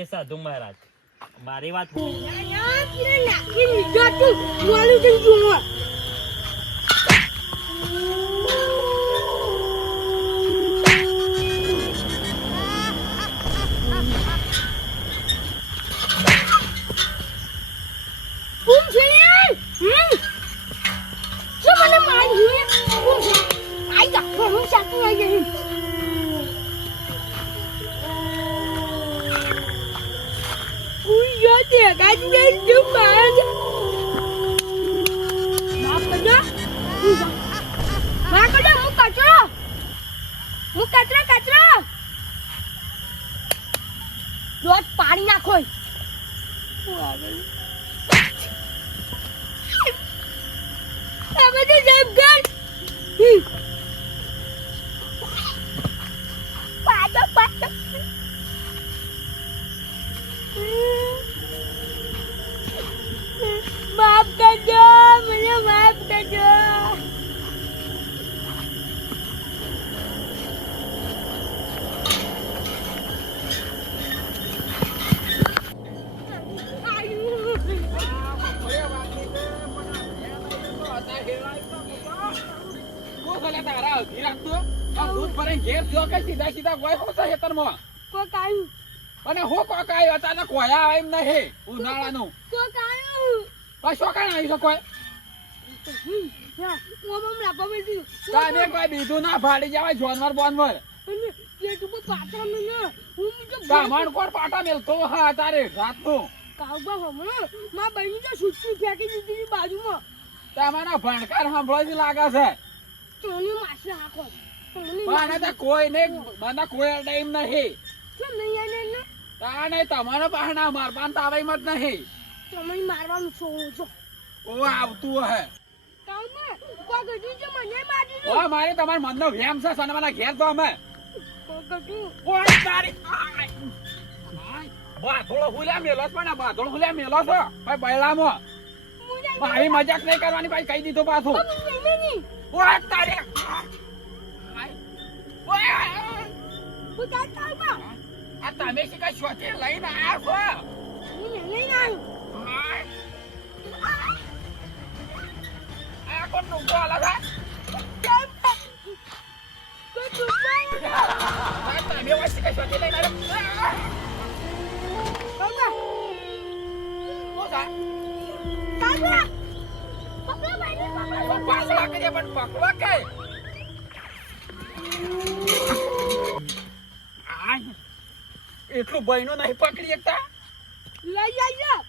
એ સાધુ મહારાજ મારી વાત પાણી નાખો માફ કરજો મને માફ કરજો ઉનાળાનું કશો કઈ આવી શકો કોઈ બીજું ના ફાડી જવાય જોનવર બોનવર બ્રાહ્મણ કોણ પાટા મેલતો હા તારે રાત નું બાજુમાં તમારા ભણકાર સાંભળો લાગે છે મને તો કોઈ ને મને કોઈ ટાઈમ નહીં તમારો પાહણા મારવાનું તાવાઈ મત નહીં તમે મારવાનું છો ઓ આવતું હે મારે તમારા મનનો વેમ છે સનવાના ઘેર તો અમે બાથોડો હુલ્યા મેલો પણ બાથોડો હુલ્યા મેલો છો ભાઈ બૈલામાં મારી મજાક નહીં કરવાની ભાઈ કહી દીધું પાછું તારે આ તમે શીખા શોધી લઈને આવ્યા છો આ કોણ નું બોલ હતા તમે વાત શીખા શોધી લઈને આવ્યા એટલું બહેનો નહીં પકડી શકતા લઈ જાય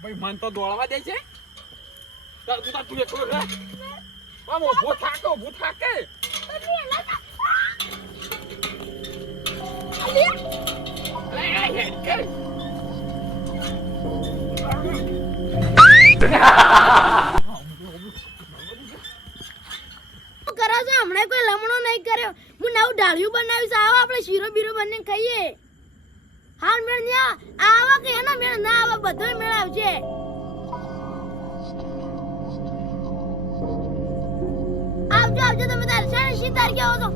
ભાઈ મન તો દોડવા દે છે તું એકલો રહે ઉભો થાકે ઉભો થાકે હમણાં કોઈ લમણો નહીં કર્યો હું નવું ડાળિયું બનાવ્યું છે આવો આપણે શીરો બીરો બને ખાઈએ હાલ મેળ આવા કે એનો મેળ ના આવે બધો મેળ આવશે આવજો આવજો તમે તારે છે શી તારીખે આવો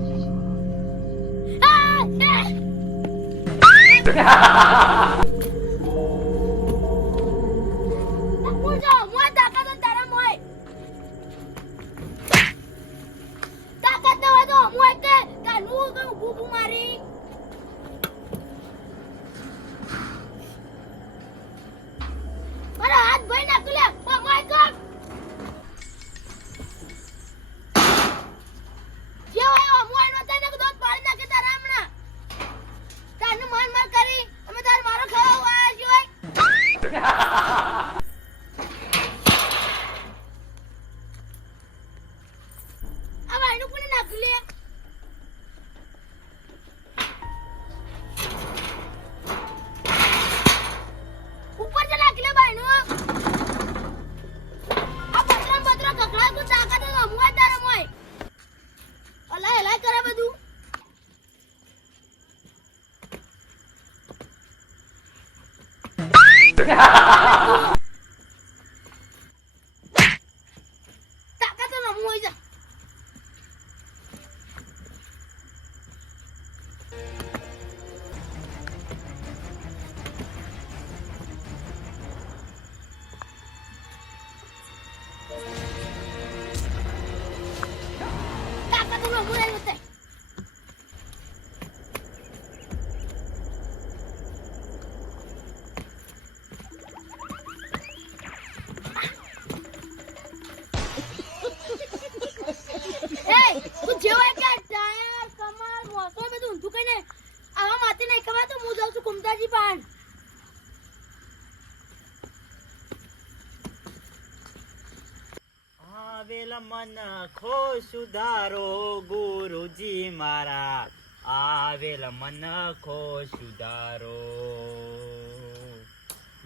મુરાઈ બતાય. એય, તું જેવો એક આ ટાયર, કમર, મોસો બધું ઊંધું કઈને આવા માથે નહીં ખવાતું. હું જાઉં છું કુમતાજી પાન. આવેલ મન ખો સુધારો ગુરુજી મારા આવેલ મન ખો સુધારો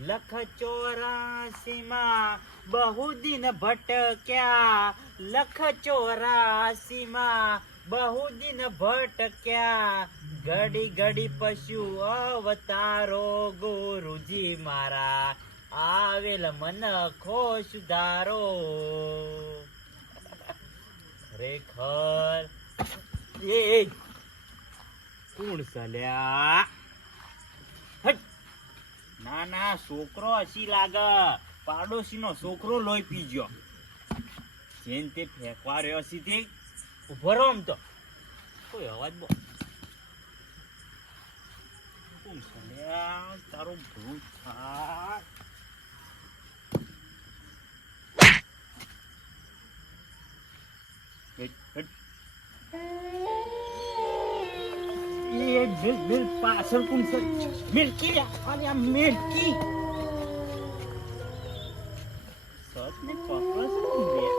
લખ 84 માં બહુ દિન ભટક્યા લખ 84 માં બહુ દિન ભટક્યા ઘડી ઘડી પશુ અવતારો ગુરુજી મારા આવેલ મન ખો સુધારો ખરેખર એ કોણ સલ્યા હટ ના ના છોકરો હસી લાગે પાડોશીનો છોકરો લોહી પી ગયો જેન તે ફેંકવા રહ્યો હસી તે ઉભો રહો આમ તો કોઈ અવાજ બો કોણ સલ્યા તારો ભૂત થાય ये मिल पासल कौन से मिल्की अरे आ मिल्की सच में पकड़ा से कौन गया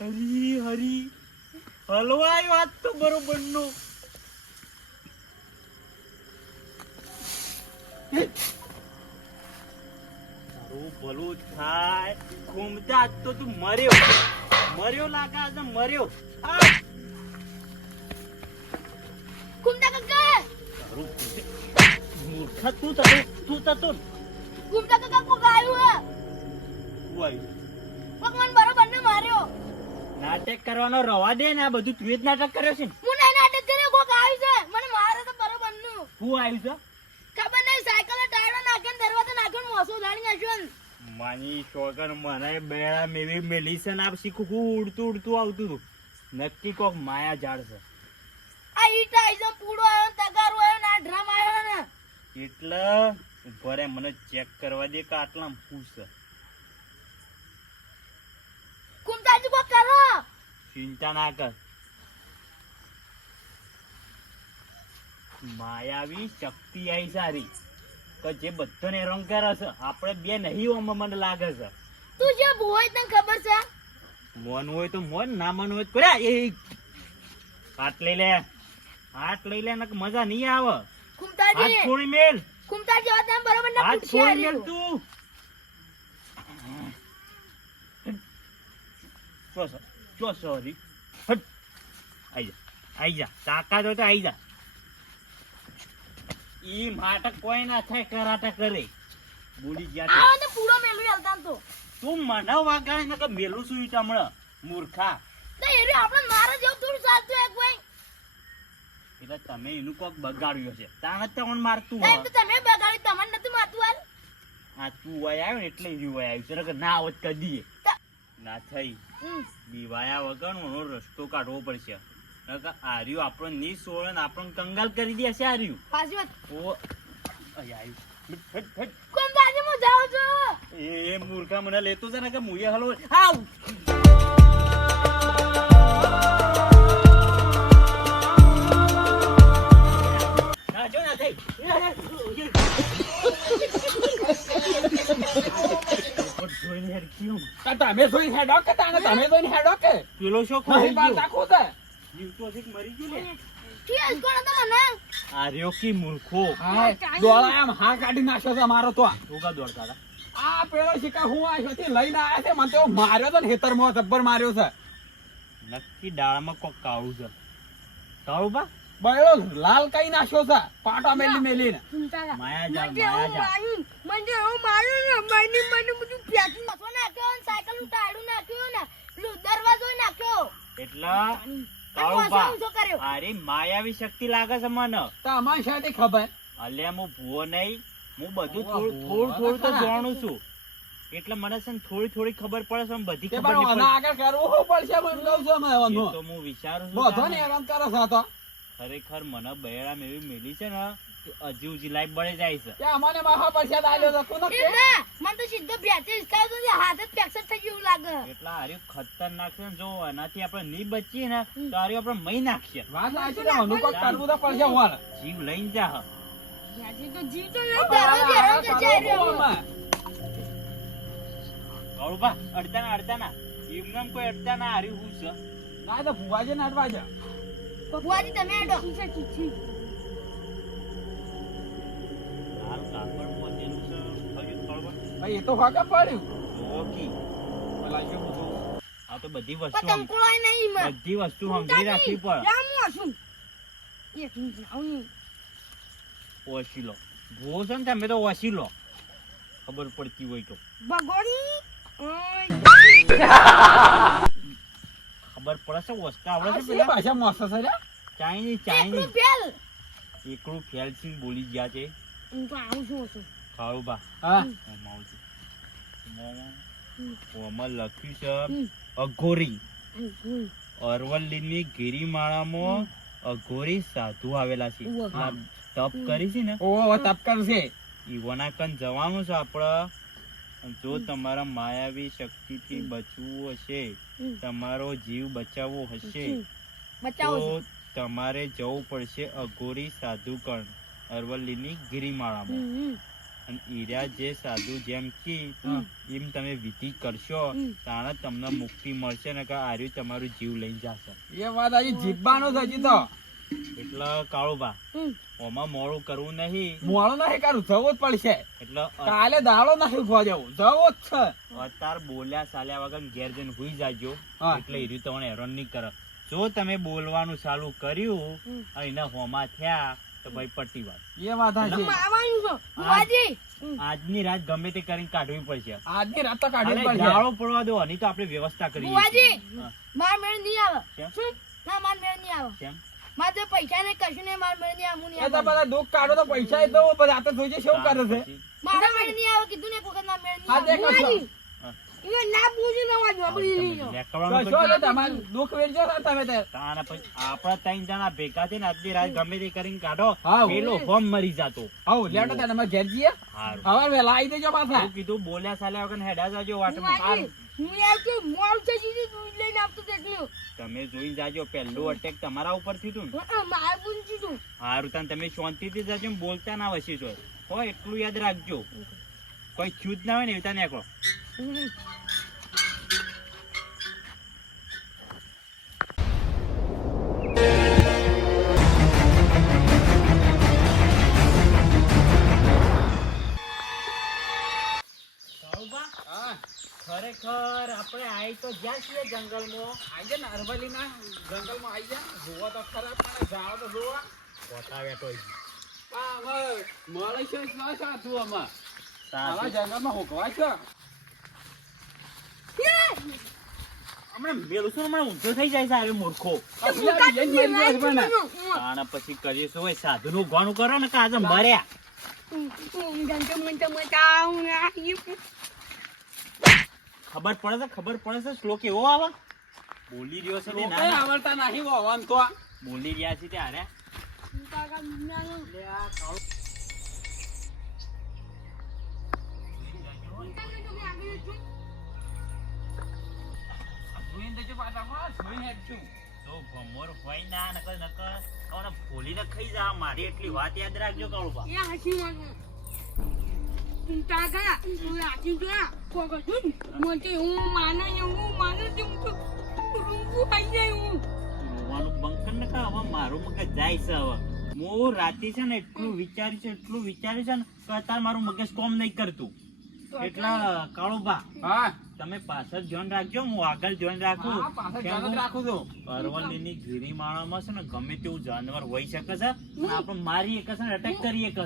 हरी हरी हलवाई बात तो बरोबर नो ભલું થાય ઘૂમતા તો તું મર્યો લાગે છે મર્યો કુમતા કાકા, મૂર્ખા તું તો કુમતા કાકા કોક આવ્યું હે. કોક મને બરોબર ને માર્યો. નાટક કરવાનો રવા દે ને આ બધું તું જ નાટક કર્યો છે ને હું નહીં નાટક કર્યો. કોક આવ્યું છે મને મારે તો બરોબર નું. હું આવ્યું છે ખબર નહીં સાયકલ ટાયર નાખીને દરવાજો નાખીને મોસો ઉડાડી નાખ્યો ને. માની શોગન મને બેડા મેવી મેલી છે ને આ શીખું ઉડતું આવતું હતું નક્કી કોક માયા ઝાડ છે આ ઈટ આઈ છે, પૂડો આવ્યો, તગારો આવ્યો ને આ ડ્રમ આવ્યો ને. એટલે ઉભરે મને ચેક કરવા દે કે આટલા ફૂસ છે કુમતાજી કોક કરો. ચિંતા ના કર માયાવી શક્તિ આવી સારી કે જે બધાને રંગ કરે છે આપણે બે નહીં ઓમાં મને લાગે છે તું જે હોય તને ખબર છે. મન હોય તો મન ના મન હોય તો કર્યા એ હાથ લઈ લે ને મજા નહીં આવે કુમતાજી, હાથ છોડી મેલ કુમતાજી હવે તમે બરોબર ના હાથ પૂછ્યા છોડી મેલ રહ્યું. તું સોરી હટ આઈ જા તાકાત હોય તો આઈ જા ઈ માટે કોઈ ના થાય કરાટા કરે બોલી ગયા આવો તો પૂરો મેલું હાલતા તો. તું મને વાગાય ને કે મેલું શું ચમણ મૂર્ખા તો એરી આપણે મારે જેવું થોડું ચાલતું એક ભાઈ. એટલે તમે એનું કોક બગાડ્યો છે તાણ જ તમને મારતું એમ તો તમે બગાડી, તમને નતું મારતું હાલ. આ તું વય આવ્યો ને એટલે ઈ વય આવ્યું છે નકર ના આવત કદી ના થઈ દીવાયા વગર એનો રસ્તો કાઢવો પડશે નકર આર્યું આપણો ની સોળે ને આપણને કંગાલ કરી દેશે આર્યું પાછી વાત. ઓ આવ્યું ફટ કુમતાજી હું જાઉં છું. એ મૂર્ખા મને લેતો છે ને કે મુએ હલો આવ ના જો ના થઈ જોઈને હેડ ક્યું તમે જોઈને હેડો કે તમે જોઈને હેડો કે પેલો શો નહીં ખોઈ બાર ગયો નાખો છે. જીવતો હશે કે મરી ગયો ને ઠીક કોણ તો મને આર્યો કી મૂર્ખો હાય, ડોળા આમ હા કાઢી નાખ્યો છે મારો તો. તું દોડતા હતા આ પેલો શિકાર હું આ અહીંથી લઈને આયા છે, મને તો માર્યો છે ને હેતરમાં જબ્બર માર્યો છે. નક્કી ડાળમાં કોક કાળું છે કાળું બા બળો લાલ કઈ નાખ્યો છે પાટા મેલીને. માયા જા મને એવું માર્યું ને મને બધું પેકી મથો નાખ્યો ને સાયકલ નું ટાયરું નાખ્યું ને પેલું દરવાજો નાખ્યો. એટલા આ મોસો ઊંચો કર્યો. અરે માયાવી શક્તિ લાગે છે મને તમારી સાથે ખબર અલ્યા હું ભૂવો નહીં, હું બધું થોડું ભૂવો થોડું તો ખરા. જાણું છું. એટલે મને છે ને થોડી ખબર પડે છે, આમ બધી તે ખબર પણ નહીં આના પડતી. આગળ કરવું પડશે મને કહું છું અમે એ એવાનું. તો હું વિચારું બધો છું ને તાને. હેરાન કરો છો તો. ખરેખર મને બૈરામ એવી મેલી છે ને કે હજી ઉજી લાઈફ બળે જાય છે. કે અમને માથા પર છે આલ્યો તો કોને એ કે? ના મને તો સીધો બ્યાચે હિસકાવ તો હાથ જ ફ્રેક્ચર થઈ ગયું લાગે. એટલા હાર્યું ખતરનાક છે ને, જો એનાથી આપણે નહીં બચીએ ને તો હાર્યું આપણે મહી નાખીએ. વાત સાચી છે, આનું કોક કરવું તો પડશે હોર. જીવ લઈને જા હ. બ્યાચે તો જીવ તો નહીં દરરોજ હેરાન કરશે આ રહ્યો. કાળુબા, અડતા ના એમને કોઈ અડતા ના હાર્યું હું છે. ના તો ભુવાજી ને અડવા જા. બુઆજી તમે આડો. હાલ કાપડ પહોંચેલું છે. હજુ કાળુબા, ભાઈ એ તો વાગા પડ્યું. જોવો કી. પેલા શું બધું. આ તો બધી પણ વસ્તુ તમ કોઈ નહીં માં. બધી વસ્તુ સમજી રાખવી પડે. જામું છું. એ તું જાવ નહીં. ઓછી લો ભૂવો છે ને તમે તો ઓછી લો, ખબર પડતી હોય તો. ભગોની ખબર પડે છે વસ્તા આવડે આ છે શી પેલા ભાષા મસ્ત છે રે? ચાઇની બેલ એકલું ફેલસિંગ બોલી ગયા છે. હું તો આવું છું કાળુબા, હા હું આવું છું. ઓમાં લખ્યું છે અઘોરી. અરવલ્લીની ગિરિમાળામાં અઘોરી સાધુ આવેલા છે. આ તપ કરી છે ને ઓ તપ કરશે. ઈવોના કન જવાનું છે આપણે. જો તમારા માયાવી શક્તિથી બચવું હશે, તમારો જીવ બચાવવો હશે, બચાવો તો તમારે જવું પડશે અઘોરી સાધુકણ અરવલ્લીની ગિરિમાળામાં. અને ઈર્યા જે સાધુ જેમ કી એમ તમે વિધિ કરશો તાણે તમને મુક્તિ મળશે ને કે આર્યું તમારું જીવ લઈ જશે. એ વાત હજી જીવવાનું છે હજી તો. એટલે કાળુબા, ઓમાં મોડું કરવું નહીં. મોડું નહીં કરું, જવું જ પડશે. એટલે કાલે દાડો નહીં ખોવા જવું, જવું જ છે. અત્યાર બોલ્યા ચાલ્યા વગર ઘેર જઈને હુઈ જાજો. હા. એટલે ઈર્યું તમને હેરાન નહીં કરે. જો તમે બોલવાનું ચાલુ કર્યું અને એના હોમાં થયા તો ભાઈ પટ્ટી વાત. એ વાત સાચી. આવવાનું છે બુઆજી. આજની રાત ગમે તે કરીને કાઢવી પડશે. આજની રાત તો કાઢવી અરે પડશે. જાળો પડવા દો, નહીં તો આપણે વ્યવસ્થા કરીએ. બુઆજી હા. માર મેળ નહીં આવે. કેમ? શું? ના માર મેળ નહીં આવે. કેમ? માર જો પૈસા ને કશું ને માર મેળ નહીં આવે. હું નહીં એ તો આવે. બધા દુઃખ કાઢો તો પૈસા તો બધા આ તો જોજે શું કરે છે. પછી? મારા મેળ નહીં આવે કીધું ને એક વખત માર મેળ નહીં હા, આવે. દેખો છો. બુઆજી, હા. એને ના પૂછી ને વાત વાપરી લીધો. લેકવાનું તો શું પછી? છે તમારું દુઃખ વેચો છો તમે તે. તાના પછી આપણા ત્રણ જણા ભેગા થઈને આજની રાત ગમે તે કરીને કાઢો. હા. પેલો ફોર્મ મરી જાતો. હઉ લેટો તાને અમે ઘેર જઈએ. હારું. હવે વેલા આવી દેજો પાછા. શું કીધું? બોલ્યા ચાલ્યા વગર હેડા જાજો વાટમાં. બુઆજી, હું આવતો મોલ છે જીજી દૂધ લઈને આવતો તેટલું. તમે જોઈ જાજો, પહેલું અટેક તમારા ઉપર થયું હતું ને. મારે પૂછી તું. હારું, તાન તમે શાંતિથી જાજો ને બોલતા ના વસી છો. હો, એટલું યાદ રાખજો. કોઈ થયું જ ના હોય ને એવી તાને એકલો. હા ખરેખર આપણે આઈ તો જ્યાં છીએ જંગલમાં. આજે ને અરવલ્લીના જંગલમાં આવી જા. જોવો તો ખરા પણ જાઓ તો જોવો. પોતા વેટો આ હવે મળે છે શું સાચું આમાં? આવા સાચું. જંગલમાં હોકવા છે. હમણાં મેલું છું ને, હમણાં ઊંધો થઈ જાય છે હારે મૂર્ખો. પછી આ લઈને મરી ગયા છે પણ. તાણે પછી કરીશું હોય સાધુનું ઉઘાણું કરો ને કે આજે મર્યા. ખબર પડે છે શ્લોક એવો આવે બોલી રહ્યો છે તે ના લોકોએ ના. આવડતા નહીં હોવાનું તો. બોલી રહ્યા છે ત્યારે જોઈને જજો પાછા. હા, જોઈને હેડશું. તો ભમોર હોય ના નકર કોને ફોલીને ખાઈ જા. મારી એટલી વાત યાદ રાખજો કાળુબા. રોવાનું બંધ કર ને કે હવે મારું મગજ જાય છે. હવે હું રાતે છે ને એટલું વિચાર્યું છે ને કે અત્યારે મારું મગજ કોમ નહીં કરતું. એટલે કાળુબા, હા તમે પાછળ ધ્યાન રાખજો, હું આગળ ધ્યાન રાખું. હા, પાછળ કેમ ધ્યાન જ રાખું છું. અરવલ્લીની ગિરિમાળામાં છે ને ગમે તેવું જાનવર હોઈ શકે છે અને આપણે મારી એક છે ને અટેક કરી એક છે.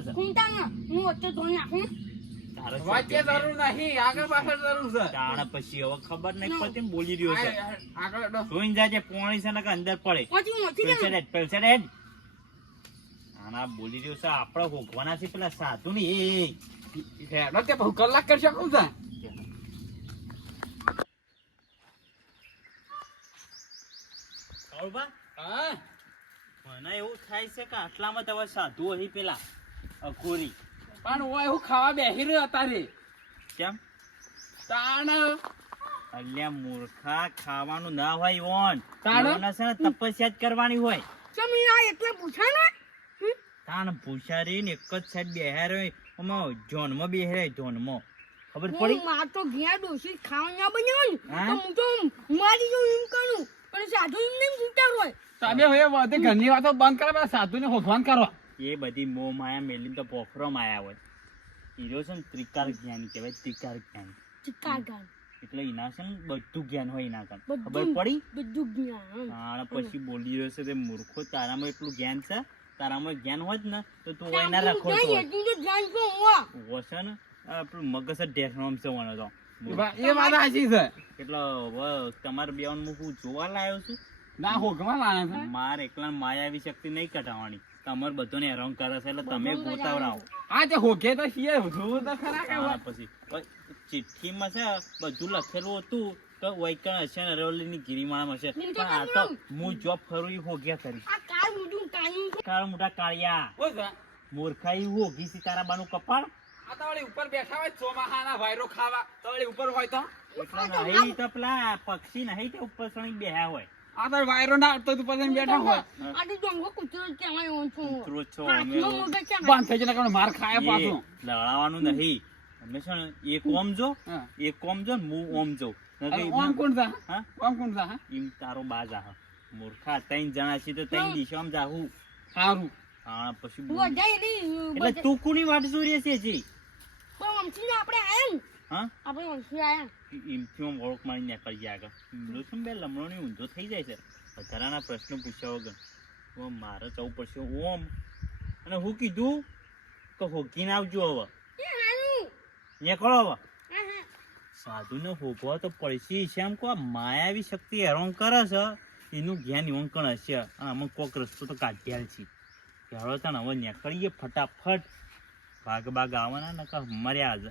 તારે શું વચ્ચે કહેવું? જરૂર નહીં, આગળ પાછળ જરૂર છે. તાણે પછી હવે ખબર નહીં પડતી ને બોલી રહ્યો છે. આગળ હેડો. જોઈને જાજે પોણી છે ને કે અંદર પડે. પેલસેટ હેડ. આના બોલી રહ્યો છે આપણે ભોગવાના છે પેલા સાધુ ને એ હેડો તે બહુ કલાક કરી શકું છે કાળુબા, હા મને એવું થાય છે કે આટલામાં તો હવે સાધુ અહીં પેલા અઘોરી પણ ઓય હું ખાવા બેહી રહ્યો તારે કેમ તાણ અલ્યા મૂર્ખા ખાવાનું ના હોય ઓન તાણ? ઓને છે ને તપસ્યા જ કરવાની હોય ચમીરા એટલે પૂછા ને તાણ પૂછારી ને એક જ સાઈડ બેહ્યા રહ્યો એમાં જોનમાં બેહ્યા રહ્યો જોનમાં ખબર પડી હું માર તો ઘેર ડોસી ખાવા ના બન્યો ને હા? તો હું તો મારી જો એમ કરું પણ સાધુ એમ નહીં પૂછતા હોય તમે હવે બધે ઘરની વાતો બંધ કરો પેલા સાધુને હોધવાન કરો એ બધી મોહ માયા મેલી તો પોખરો માયા હોય હીરો છે ને ત્રિકાળ જ્ઞાની કહેવાય ત્રિકાળ જ્ઞાની ચિક્કાર ગાન એટલે એના છે ને બધું જ્ઞાન હોય એના કાન ખબર બધું પડી બધું જ્ઞાન હા પછી બોલી રહ્યો છે તે મૂર્ખો તારામાં એટલું જ્ઞાન છે તારામાં જ્ઞાન હોત ને તો તું હોય ના રાખો તો એટલું તો જાણ તો હોવા છે ને આપણું મગજ જ ઢેસણો છે વણો તો એ વાત સાચી છે એટલે હવે તમારે બેવાનું હું જોવા લાવ્યો છું ના હોગમાં લાયા છે મારે એકલા માયાવી શક્તિ નહીં કઢાવવાની તમારે બધાને હેરાન કરે છે એટલે તમે ગોતાવડાવો હા તે હોગે તો છીએ જોવું તો ખરા કે હા, પછી ચિઠ્ઠીમાં છે બધું લખેલું હતું તો વૈકણ હશે ને અરવલ્લીની ગિરિમાળામાં હશે પણ આ તો હું જોબ કરું એ હોગ્યા કરી આ કાળ મોટું કાયું કાળ મોટા કાળિયા ઓ જા મૂર્ખાઈ હોગી સીતારાબાનું કપાળ આ તો વળી ઉપર બેઠા હોય ચોમાહાના વાયરો ખાવા તો વળી ઉપર હોય તો એટલે નહીં તો પેલા પક્ષી નહીં તે ઉપર સણી બેહ્યા હોય આ તો વાયરો ના આવતો ઉપર જઈને બેઠા હોય આ તો ડોંગો કૂતરો કહેવાય ઓન છો કૂતરો છો અમે હાથનો મોઢો છે બંધ થઈ જઈને માર ખાય પાછું લડાવાનું નહીં અમે છે ને એક ઓમ જો હા. એક ઓમ જો ને હું ઓમ જો અરે ઓમ કોણ જા હા ઓમ કોણ જા એમ તારો બાજ આહ મૂર્ખા ત્રણ જણા છે તો ત્રણ દિશામાં જાહું સારું હા પછી હું બોલ. અજાય નહીં એટલે તું કોની વાટ જોઈ રહી છે જી તો વંશી ને આપણે આયા ને હા આપણે વંશી આયા એમથી હું વળોક મારી નીકળી જાય આગળ લો બે લમણોની ઊંધો થઈ જાય છે વધારાના પ્રશ્નો પૂછ્યા વગર તો મારે જવું પડશે ઓમ અને હું કીધું તો હોકીને આવજો હવે એ હારું નીકળો હવે હા હા સાધુને હોગવા તો પડશે છે એમ કહો માયાવી શક્તિ હેરાન કરે છે એનું જ્ઞાન યોંકણ હશે અને અમે કોક રસ્તો તો કાઢ્યા છે કે હવે તને હવે નીકળીએ ફટાફટ ભાગ ભાગ આવવાના ને કે મર્યા જ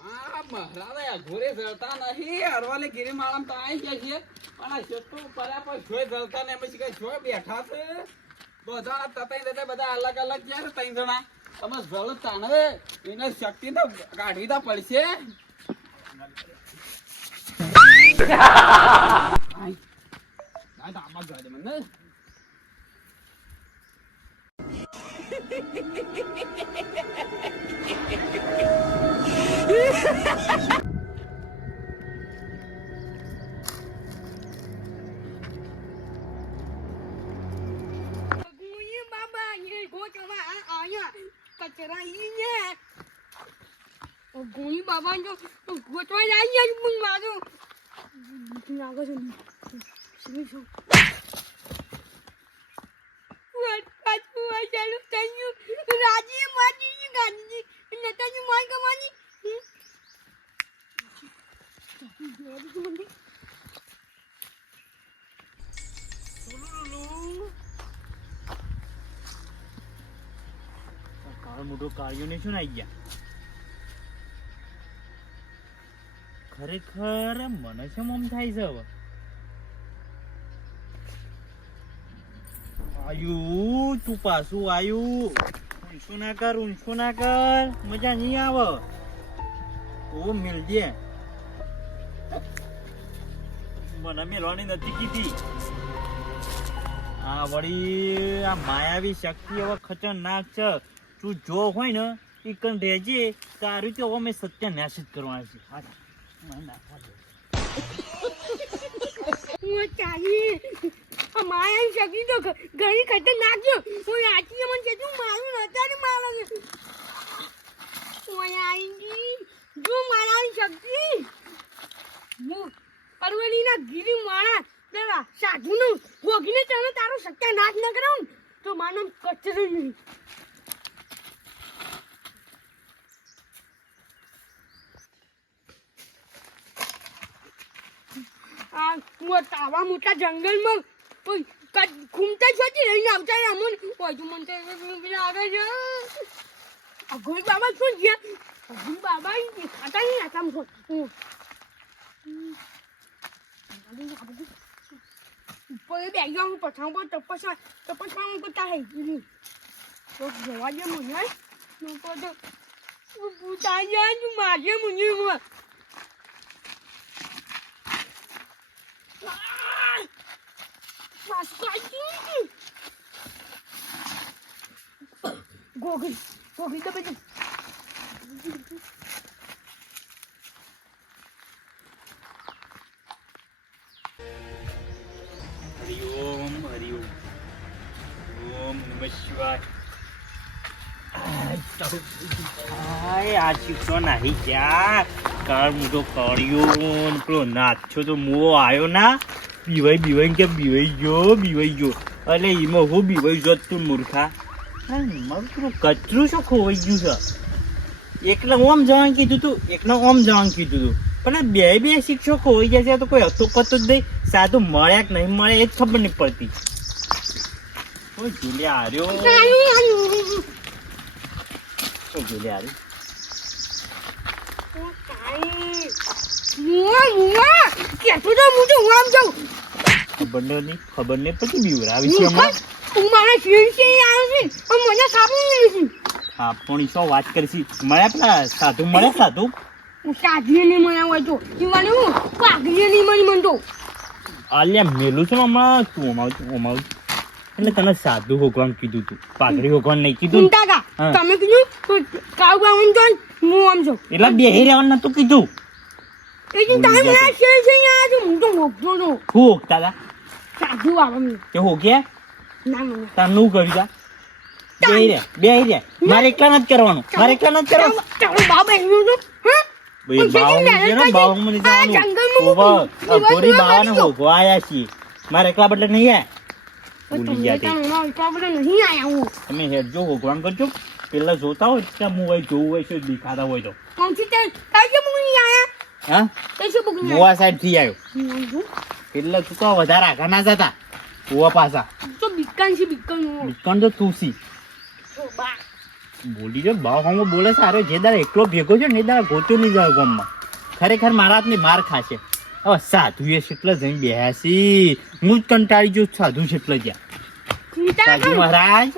આ મહારાજા ઘોરે જળતા નહીં અરવાલે ગિરિમાળામાં તો આવી જાય છે પણ આ શેઠું પડ્યા પર જોઈ જળતા ને પછી કઈ જોઈ બેઠા છે બધા તતાઈ તતાઈ બધા અલગ અલગ ગયા ત્રણ જણા તમે જળતા ને એને શક્તિ તો કાઢવી તો પડશે આમાં જોવા દે મને ગુઈ બાબા ये ગોચવા આયા કચરા ઈ ને ગુઈ બાબા જો ગોચવા આયા મું મારો નાગો જો શું વાત પાછું આ ચાલુ થયું રાજી માજી ગાંધી નતાજી માય કમાની કાળ મોટો કાળિયો ને શું નાઈ ગયા ખરેખર મને શું આમ થાય છે હવે આયુ તું પાછું આયુ ઊંચું ના કર મજા નહીં આવે ઓ મિલજે મને મેળવાની નથી કીધી આ વળી આ માયાવી શક્તિ હવે ખતરનાક છે તું જો હોય ને એ કણ રહેજે તારું તો અમે સત્યાનાશ જ કરવાના છે હા મને નાખવા દે. હું ચાલી માયા શક્તિ તો ઘણી ખતરનાક છે હું રાજી મને કે તું મારું નતા ને મારે ઓય આઈ જો મારા શક્તિ હું અરવલીના ગીરી માણા દેવા સાધુનું ભોગીને તને તારો સત્યાનાશ ન કરાવું તો માનો કચરો નહીં આ આવા મોટા જંગલમાં કોઈ ઘૂમતા છોતી રહીને આવતા રહે અમન ઓય મને તો પેલા આગળ છે આ ગોળ બાબા શું છે ગોળ બાબા ઈ ખાતા નહીં આ કામ છો ઉપર બેગ જાઉં પઠાણ પર તપસ્યા કરતા હે તો જોવા દે મને નો તો પૂછા જાય તું માજે મને ગોગી તો બધું હરિઓમ હરિઓમ ઓમ નમઃ શિવાય આ શિક્ષો નાહી ગયા કાળ મોટો કર્યો પેલો નાચ્યો તો મુઓ આવ્યો ના બીવાઈ કે બીવાઈ ગયો એટલે એમાં હું બીવાઈ જોત તું મૂર્ખા મારું પેલું કચરું શું ખોવાઈ ગયું છે એકલા ઓમ જવાનું કીધું તું પણ બે શિક્ષકો ખોવાઈ ગયા છે તો કોઈ હતો પતો જ નહીં સાદું મળ્યા કે નહીં મળે એ જ ખબર નહીં પડતી કોઈ ઝૂલ્યા હાર્યો ખબર નહીં પછી બીવરાવી છે હમણાં પણ શું વાત કરીશી મળ્યા પેલા સાધુ સાધુ નહીં મળ્યા હોય તો પાઘડી નહીં મળી મન તો અલ્યા મેલું છું હમણાં તું ઓમાવું એટલે તને સાધુ ભગવાન કીધું તું પાઘડી ભગવાન નહીં કીધું તમે કીધું કાવ ગાવાનું તો હું આમ છું એટલે બેહી રહેવાનું નતું કીધું હું તો હોકતો હતો હું ઓગતા હતા સાધુ આવે તે હોગ્યા ના મને તારનું કર્યું તા બેહી રહ્યા મારે એકલા નથી કરવાનું તારો બાપ આવ્યો તો મારે એકલા બદલે નહીં આયા ભૂલી ગયા તમે હેડજો ભગવાન કરજો પેલા જોતા હોય ત્યાં હું જોવું હોય છે દેખાતા હોય તો હા મોવા સાઈડ થી આવ્યો એટલે તું તો વધારે આગળ ના જતા ઓવા પાછા બીકન તો તું સી બોલી જો ભાવ હમો બોલે સારો જે દાડા એકલો ભેગો છે ને એ દાડા ગોતો નહીં જાય ગામમાં ખરેખર મારા હાથની માર ખાશે હવે સાધુ એ કેટલા જઈને બેસી હું જ કંટાળી જો સાધુ છે એટલે જ્યાં સાધુ મહારાજ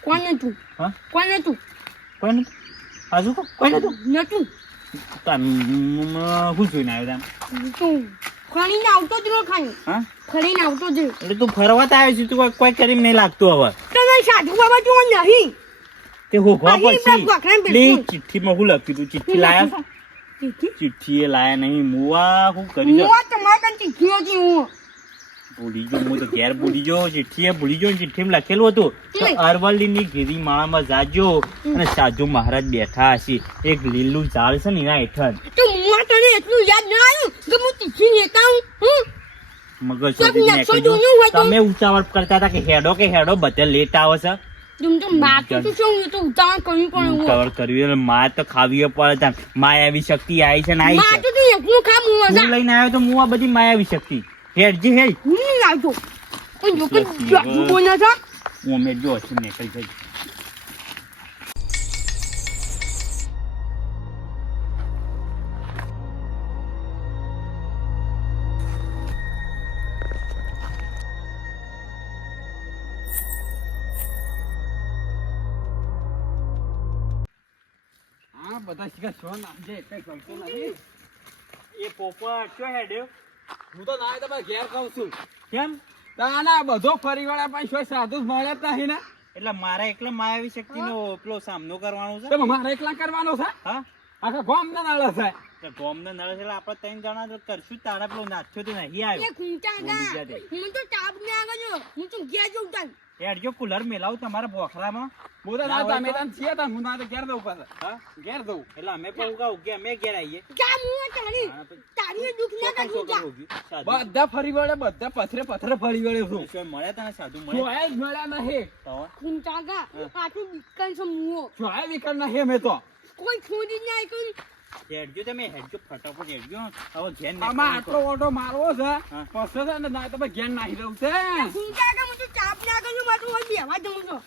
કોને તું હા કોને તું કોઈને હજુ કોઈ નતું નતું હું જોઈને આવ્યો તું ખણીને આવતો જ ન ખાયું હા ખણીને આવતો જ એટલે તું ફરવા તો આવ્યો છે તું કોઈ કરીને નહીં લાગતું હવે તમે સાધુ બાબા જો નહીં તે હોગવા અહીં પછી પ્લીઝ ચિઠ્ઠીમાં હું લખ્યું તું ચિઠ્ઠી લાયા ચિઠ્ઠી એ લાયા નહીં મુવા હું કરી દો હું તમારા કન ચીઠી હતી હું ભૂલી ગયો હું તો ઘેર ભૂલી ગયો ચિઠ્ઠી ભૂલી ગયો ચિઠ્ઠીમાં લખેલું હતું કે અરવલ્લીની ગીરી માળામાં જાજો અને સાધુ મહારાજ બેઠા હશે એક લીલું ઝાડ છે ને એના હેઠળ તો હું તને એટલું યાદ ના આવ્યું કે હું ચીઠી લેતા હું મગજ છોડી નાખ્યું તમે ઉતાવળ કરતા હતા કે હેડો બધે લેટ આવે છે तुम तो बात तो શું તો ઉતાવળ કરવી પણ ઉતાવળ કરવી એટલે માં તો ખાવી પડે માયાવી શક્તિ આવી છે ને આવી માં તો તું એકલું ખા હું હું લઈને આવ્યો તો હું આ બધી માયાવી શક્તિ હેડજી હેડ હું નહીં આવતો કોઈ લોકો બોલે છે હું અમે જો છે નીકળી જઈ બધા શીખા છો નાખજે કઈ કરતો નથી એ પોપટ શું હેડ્યો હું તો ના તમારે ઘેર કહું છું કેમ તાના બધો ફરી વળ્યા પણ શું સાધુ જ મળ્યા જ નહીં ને એટલે મારા એકલા માયાવી શક્તિનો પેલો સામનો કરવાનો છે તો મારે એકલા કરવાનો છે હા આખા ગામ ના નાળા છે તો ગોમને નળ છે આપણે ત્રણ જણા તો કરશું તારા પેલો નાચ્યો તો નહીં આવ્યો એ ખૂંટા ગા હું તો તાપ ને આગળ હું તો ગયા જઉં તાન હેડજો કુલર મેલાવ તમારા બોખરામાં હું તો ના તમે તને છીએ તા હું ના તો ઘેર દઉં પાછા હા ઘેર દઉં એટલે અમે પણ ઉગાવ કે અમે ઘેર આવીએ જા હું તારી દુખ ના કાઢું જા બધા ફરી વળે બધા પથરે ફરી વળે છું શું મળ્યા તને સાધુ જોયા જ મળ્યા નહીં તો ખૂંટા ગા આટલું વિકલ છે મુઓ જોયા વિકર નહીં મેં તો કોઈ છોડી ના કોઈ હેડજો તમે હેડજો ફટાફટ હેડજો હવે ઘેર આમાં આટલો ઓટો મારવો છે હા. પછી છે ને ના તમે ઘેર નાખી દઉં છે હું કાકા હું તો ચાપ ના કરું મારું હોય બેવા જવું છું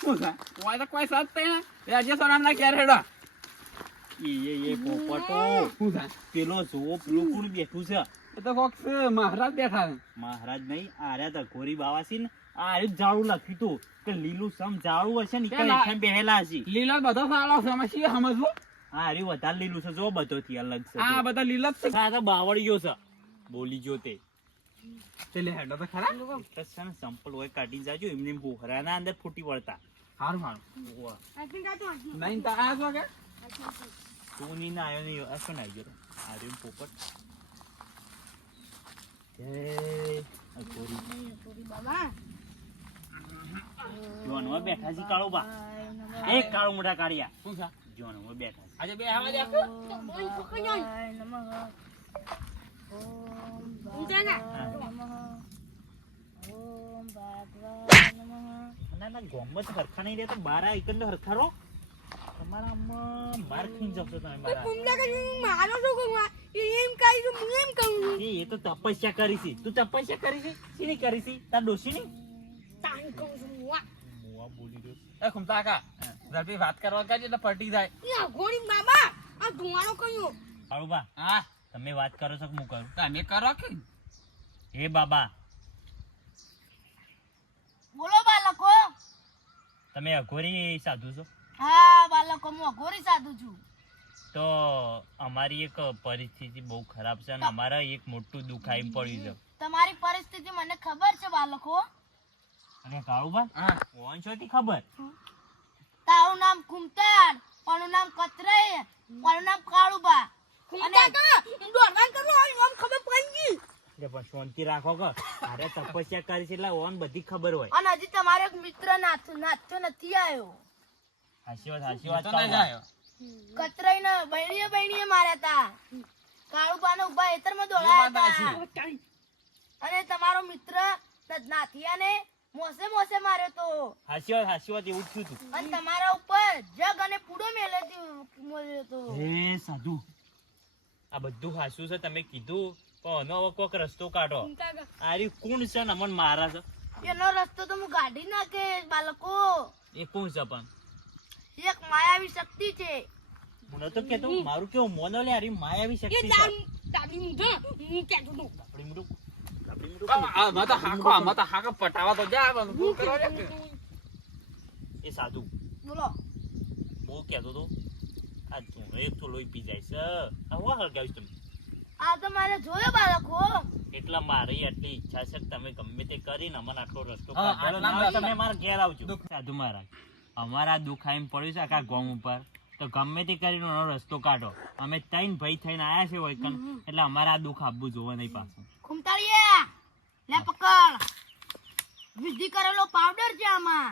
શું છે કોઈ તો કોઈ સાથ તે રાજ્ય સોનામના ઘેર હેડો એ પોપટો શું છે પેલો જોવો પેલું કોણ બેઠું છે એ તો કોક છે, મહારાજ બેઠા છે મહારાજ નહીં આર્યા તો ઘોરી બાવા છે ને આર્યું જાડું લખ્યું તું કે લીલું સમ જાડું હશે ને કે કે ના- એઠાં બેહેલા હશે લીલા બધો સારો છે અમે છીએ સમજવું આર્યું વધારે લીલું છે જો બધો થી અલગ છે આ બધા લીલા જ છે આ તો બાવળિયો છે બોલી જો તે તે લે હેડો તો ખરા એટલે છે ને સંપલ હોય કાઢી જાજો એમને બોહરાના અંદર ફૂટી વળતા સારું સારું ઓવા. આથી કાતો નહીં તો આ છો કે તું ની ના આવ્યો નહીં આ શું આવી ગયો આર્યું પોપટ જય આ ઘોરી બાબા જોનમાં બેઠા છે કાળો બા એક કાળો મોટા કાળિયા શું છે જોનમાં બેઠા છે આજે બે આવા દે બોલ પકડ્યો ઊંચા ના ના ના ગોમત હરખા નહીં રહેતો બારા એકંદ હરખારો તમારા આમાં માર ખાઈને જશો તમે મારા કુંડા કરી મારો છો કોમાં એમ કાઈ છું હું એમ કહું છું એ તો તપસ્યા કરી છે તું તપસ્યા કરી છે શીની કરી છે તાર ડોશી ની તાન કહું છું હું મોવા બોલી રહ્યો એ ખુમતા કા ઝડપી વાત કરવા કાજે એટલે પટી જાય યા ગોળી બાબા આ ધુવાણો કયો કાળુબા હા તમે વાત કરો છો કે હું કરું તમે કરો કે હે બાબા બોલો બાળકો. તમે અઘોરી સાધુ છો હા બાળકો, હું અઘોરી સાધુ છું. તો અમારી એક પરિસ્થિતિ બહુ ખરાબ છે અને અમારા એક મોટું દુઃખ આવી પડ્યું છે તમારી પરિસ્થિતિ મને ખબર છે બાળકો. અને કાળુબા હા કોણ છો તે ખબર તારું નામ કુમતાર, કોનું નામ કતરાઈ, કોનું નામ કાળુબા. કુંડા કા દોડવાન કરો આમ ખબર પડી ગઈ એટલે પણ શાંતિ રાખો કે અરે તપસ્યા કરી છે એટલે ઓન બધી ખબર હોય અને હજી તમારો એક મિત્ર નાથ્યો નથી આવ્યો. હાચી વાત તો ના જાય કતરાઈ ને બહેણીએ માર્યા તા. કાળુબાને ઉભા હેતરમાં દોડાયા હતા. અને તમારો મિત્ર નાથિયાને મોસે માર્યો તો. હાચી વાત એવું જ થયું તું અને તમારા ઉપર જગ અને પૂડો મેલ્યો તો. હે સાધુ આ બધું હાસ્યું છે તમે કીધું પણ હવે કોક રસ્તો કાઢો કુંડા કા આરી કોણ છે ને અમન મારા છે એનો રસ્તો તો હું કાઢી નાખે બાળકો. એ કોણ છે પણ એક માયાવી શક્તિ છે. હું નતો કેતો મારું કેવું મોનો લે આરી માયાવી એ શક્તિ છે દાદી મુઢા હું કેતો તો આપણી મુઠું આમાં તો હાકો પટાવા તો જા શું કરો રે એ સાધુ બોલો. બહુ કહેતો તો આ તું એક તો લોહી પી જાય છે આ હું હળગાવીશ તમે આ તો મારે જોયો બાળકો. એટલા મારી આટલી ઈચ્છા છે કે તમે ગમે તે કરીને અમને આટલો રસ્તો હા, કાઢો. આટલા ના, બધા તમે મારા ઘેર આવજો સાધુ મહારાજ અમારા દુઃખ આવીને પડ્યું છે આખા ગામ ઉપર તો ગમે તે કરીને એનો રસ્તો કાઢો અમે ત્રણ ભાઈ થઈને આયા છે વૈકન એટલે અમારે આ દુઃખ આપવું જોવે નહીં પાછું ખુમતાળીયા લે પકડ. વિધિ કરેલો પાવડર છે આમાં.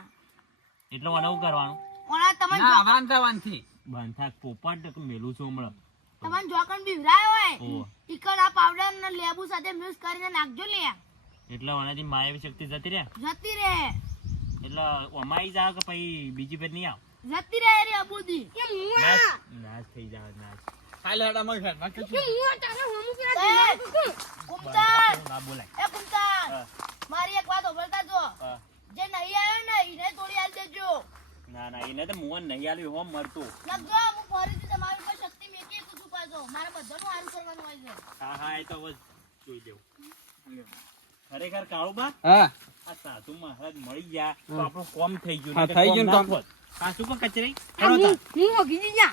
એટલે મને શું કરવાનું ઓલા તમને ના આવવાનું જવાનથી બંધા પોપટ કે મેલું છું હમણાં તમને જોકન બીવરાયો હોય ઓહો. ઈકડ આ પાવડર ને લેબુ સાથે મિક્સ કરીને નાખજો લે. એટલે ઓનાથી માયાવી શક્તિ જતી રહે જતી રહે. એટલે અમારી જાવ કે પછી બીજી ફેર નહીં આવ જતી રહે રે અબુદી. કે હું નાશ નાશ થઈ જાવ નાશ હાલ હેડા મગ હેડ મગ કે હું તારે હોમું કે કુમતાર ના બોલાય એ કુમતાર હા, મારી એક વાત ઓભળતા જો. હા. જે નહીં આવ્યો ને એને તોડી આલ દેજો. ના ના એને તો મોહન નહીં આલ્યું હોમ મરતું લગજો હું ફરીથી તમારી ઉપર શક્તિ મેકી તો શું પાછો મારે બધાનું સારું કરવાનું હોય છે. હા હા એ તો હવે જોઈ દેવું ખરેખર કાળુબા હા આ સાધુ મહારાજ મળી ગયા તો આપણું કોમ થઈ ગયું હા, નહીંતર થઈ ગયું કોમ ના કામ. થાત. સાચું કો કચરી હું હોગી જા